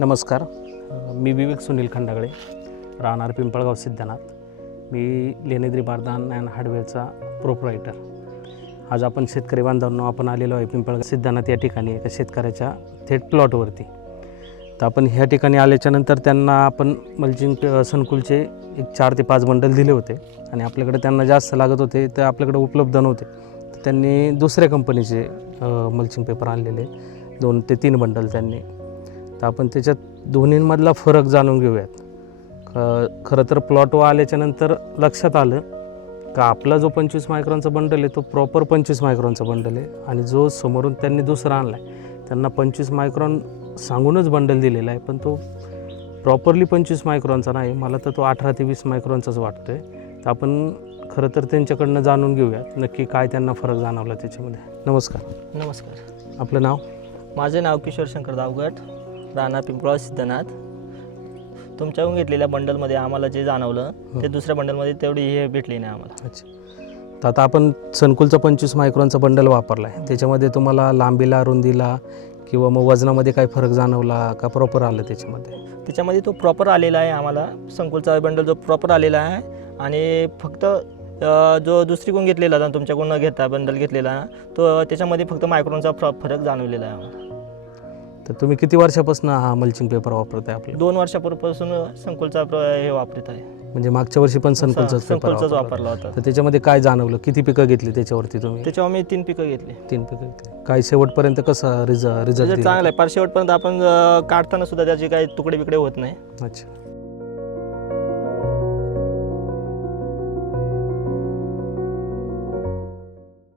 नमस्कार. मी विवेक सुनील खंडागळे, राहणार पिंपळगाव सिद्धनाथ. मी लेनेद्री बारदान and हार्डवेअरचा proprietor. आज आपण शेतकरी बांधवांनो आपण आलेलो आहे पिंपळगाव सिद्धनाथ या ठिकाणी एका शेतकऱ्याच्या थेट प्लॉटवरती. तर आपण ह्या ठिकाणी आल्याच्यानंतर त्यांना आपण मल्चिंग सनकुलचे एक 4 ते 5 बंडल दिले होते आणि आपल्याकडे त्यांना जास्त लागत होते तर आपल्याकडे उपलब्ध नव्हते. तर त्यांनी दुसऱ्या कंपनीचे मल्चिंग पेपर आणलेले 2 ते 3 बंडल त्यांनी. तर आपण त्याच्यात दोन्हींमधला फरक जाणून घेऊयात. खरं तर प्लॉटवर आल्याच्यानंतर लक्षात आलं का आपला जो 25 मायक्रॉनचा बंडल आहे तो प्रॉपर 25 मायक्रॉनचा बंडल आहे आणि जो समोरून त्यांनी दुसरा आणला आहे त्यांना 25 मायक्रॉन सांगूनच बंडल दिलेला आहे, पण तो प्रॉपरली 25 मायक्रॉनचा नाही. मला तर तो 18 ते 20 मायक्रॉनचाच वाटतो आहे. तर आपण खरं तर त्यांच्याकडनं जाणून घेऊयात नक्की काय त्यांना फरक जाणवला त्याच्यामध्ये. नमस्कार. नमस्कार. आपलं नाव? माझे नाव किशोर शंकर दावगट, राहणार पिंपळगाव सिद्धनाथ. तुमच्याकडून घेतलेल्या बंडलमध्ये आम्हाला जे जाणवलं ते दुसऱ्या बंडलमध्ये तेवढी हे भेटली नाही आम्हाला. अच्छा. तर आता आपण सनकुलचा 25 मायक्रॉनचा बंडल वापरला आहे, त्याच्यामध्ये तुम्हाला लांबीला, रुंदीला किंवा मग वजनामध्ये काही फरक जाणवला का प्रॉपर आलं त्याच्यामध्ये तो प्रॉपर आलेला आहे. आम्हाला संकुलचा बंडल जो प्रॉपर आलेला आहे आणि फक्त जो दुसरीकडून घेतलेला होता तुमच्याकडून न घेता बंडल घेतलेला तो त्याच्यामध्ये फक्त मायक्रॉनचा फरक जाणवलेला आहे आम्हाला. तर तुम्ही किती वर्षापासून हा मल्चिंग पेपर वापरताय? आपलं 2 वर्षापूर्वीपासून संकुलचा हे वापरत आहे. म्हणजे मागच्या वर्षी पण सनकुलचाच पेपर वापरला होता. तर त्याच्यामध्ये काय जाणवलं? किती पिकं घेतली त्याच्यावरती तुम्ही? त्याच्यावर मी 3 पिकं घेतली. 3 पिकं घेतली. काय शेवटपर्यंत कसा रिझल्ट चांगला आहे. पार शेवटपर्यंत आपण काढताना सुद्धा त्याचे काही तुकडे बिकडे होत नाही. अच्छा.